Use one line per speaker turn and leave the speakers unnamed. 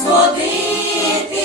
сходити.